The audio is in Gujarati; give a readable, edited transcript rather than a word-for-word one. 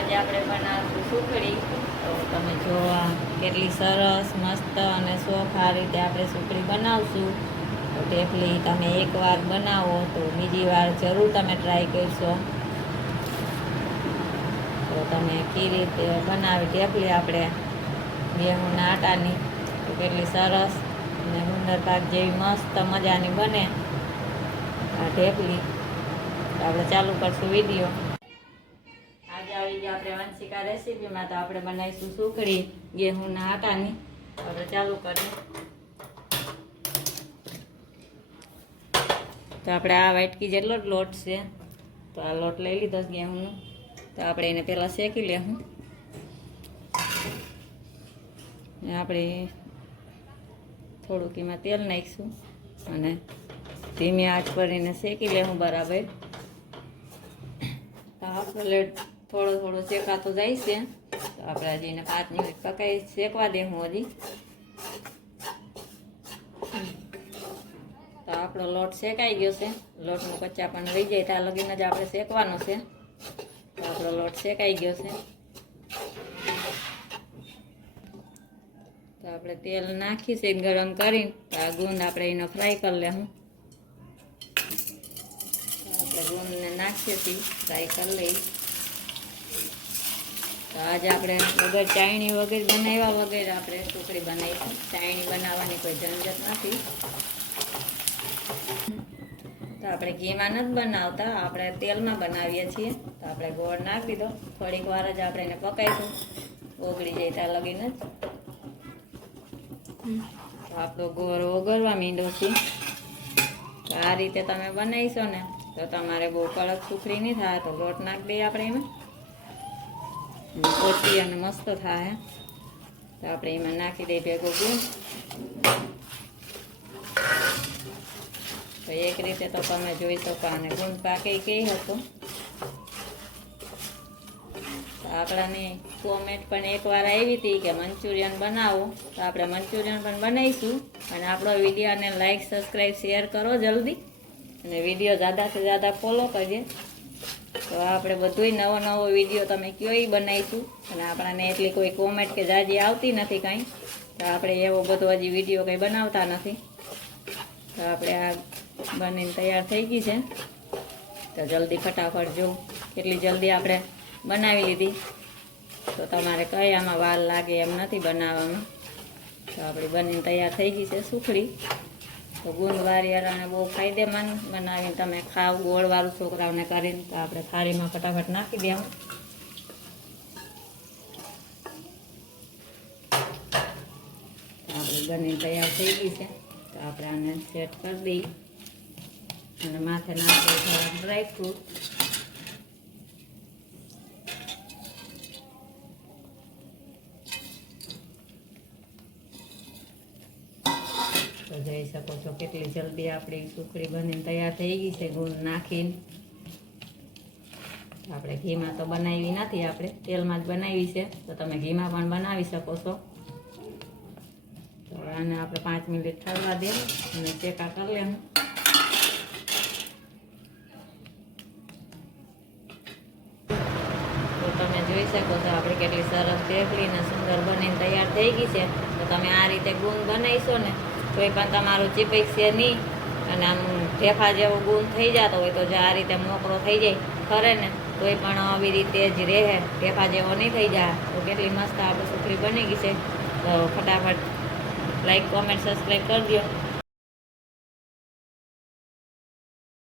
આજે આપણે બનાવશું સુખડી. તો તમે જો આ કેટલી સરસ મસ્ત અને સોખ આ રીતે આપણે સુખડી બનાવશું. તો ઢેફલી તમે એકવાર બનાવો તો બીજી વાર જરૂર તમે ટ્રાય કરશો. તો તમે કેવી રીતે બનાવી ઢેફલી આપણે ઘઉંના આટાની તો કેટલી સરસ અને ગુંદર પાક જેવી મસ્ત મજાની બને આ ઢેફલી. તો આપણે ચાલુ કરશું વિડીયો. આજે આવી ગયા આપણે વંશિકા રેસીપીમાં. તો આપણે બનાવીશું સુખડી ઘઉંના આટાની. આપણે ચાલુ કરીએ. તો આપણે આ વાટકી જેટલો જ લોટ છે. તો આ લોટ લઈ લીધો ઘઉંનો. તો આપણે એને પહેલાં શેકી લેવું. આપણે થોડુંક એમાં તેલ નાખીશું અને ધીમી આંચ પર એને શેકી લેવું બરાબર. તો આપણે થોડો શેકાતો જાય છે. તો આપણે હજી એને 5 મિનિટ પકાવી શેકવા દેવું હજી. તો આપણો લોટ શેકાઈ ગયો છે. લોટનું કચ્ચા પણ રહી જાય ત્યાં લગીને જ આપણે શેકવાનો છે. તો આપણો લોટ શેકાઈ ગયો છે. તો આપણે તેલ નાખી છે ગરમ કરીને. તો આ ગુંદ આપણે એનો ફ્રાય કરી લેવું. આપણે ગુંદને નાખીએ છીએ ફ્રાય કરી લઈ. તો આજે આપણે વગર ચાયણી વગર બનાવ્યા વગર આપણે સુખડી બનાવીશું. ચાયણી બનાવવાની કોઈ ઝંઝટ નથી. તો આપણે ઘીમાં નથી બનાવતા, આપણે તેલમાં બનાવીએ છીએ. તો આપણે ગોળ નાખી દીધો. થોડીક વાર જ આપણે એને પકાવીશું. ઓગળી જાય ત્યાં લગીને જ. તો આપણો ગોળ ઓગળવા માંડ્યો છે. તો આ રીતે તમે બનાવીશો ને તો તમારે બહુ કડક સુખડી નહીં થાય. તો લોટ નાખી દઈએ આપણે એમાં. ઓછી અને મસ્ત થાય. તો આપણે એમાં નાખી દઈએ ભેગો ગુંદ. તો એક રીતે તો તમે જોઈ શકો અને ગુંદ પાકે કઈ હતો. તો આપણાને કોમેન્ટ પણ એકવાર આવી હતી કે મંચુરિયન બનાવો. તો આપણે મંચુરિયન પણ બનાવીશું. અને આપણો વિડીયોને લાઈક સબસ્ક્રાઈબ શેર કરો જલ્દી. અને વિડીયો જ્યાદાથી જ્યાદા ફોલો કરજે. તો આપણે બધુંય નવો વિડીયો તમે કયો એ બનાવીશું. અને આપણાને એટલી કોઈ કોમેન્ટ કે જાજી આવતી નથી કાંઈ. તો આપણે એવો બધો હજી વિડીયો કંઈ બનાવતા નથી. તો આપણે આ બનીને તૈયાર થઈ ગઈ છે. તો જલ્દી ફટાફટ જો કેટલી જલ્દી આપણે બનાવી લીધી. તો તમારે કઈ આમાં વાર લાગે એમ નથી બનાવવામાં. તો આપણી બનીને તૈયાર થઈ ગઈ છે સુખડી. તો ગુંદવાળી અને બહુ ફાયદેમંદ બનાવીને તમે ખાવ ગોળવાળું છોકરાઓને કરીને. તો આપણે થાળીમાં ફટાફટ નાખી દેવું. તો આપણે બનીને તૈયાર થઈ ગઈ છે. તો આપણે આને સેટ કરી દઈએ અને માથે નાખી થોડા ડ્રાયફ્રૂટ. તો જોઈ શકો છો કેટલી જલ્દી આપણી સુખડી બનીને તૈયાર થઈ ગઈ છે ગુંદ નાખીને. આપણે ઘીમાં તો બનાવી નથી, આપણે તેલમાં જ બનાવી છે. તો તમે ઘીમાં પણ બનાવી શકો છો. તો આને આપણે 5 મિનિટ ઠરવા દેવું અને ચેકા કરી લેવું. તો તમે જોઈ શકો છો આપણે કેટલી સરસ ઢેફલી ને સુંદર બનીને તૈયાર થઈ ગઈ છે. તો તમે આ રીતે ગુંદ બનાવીશો ને તોય પણ તમારું ચીપકશે નહીં. અને આમ ઢેફા જેવો ગુંદ થઈ જતો હોય તો જો આ રીતે મોકરો થઈ જાય ખરે ને તોય પણ આવી રીતે જ રહે. ઢેફા જેવો નહીં થઈ જાય. તો કેટલી મસ્ત આપણે સુખડી બની ગઈ છે. તો ફટાફટ લાઈક કોમેન્ટ સબસ્ક્રાઈબ કરી દો.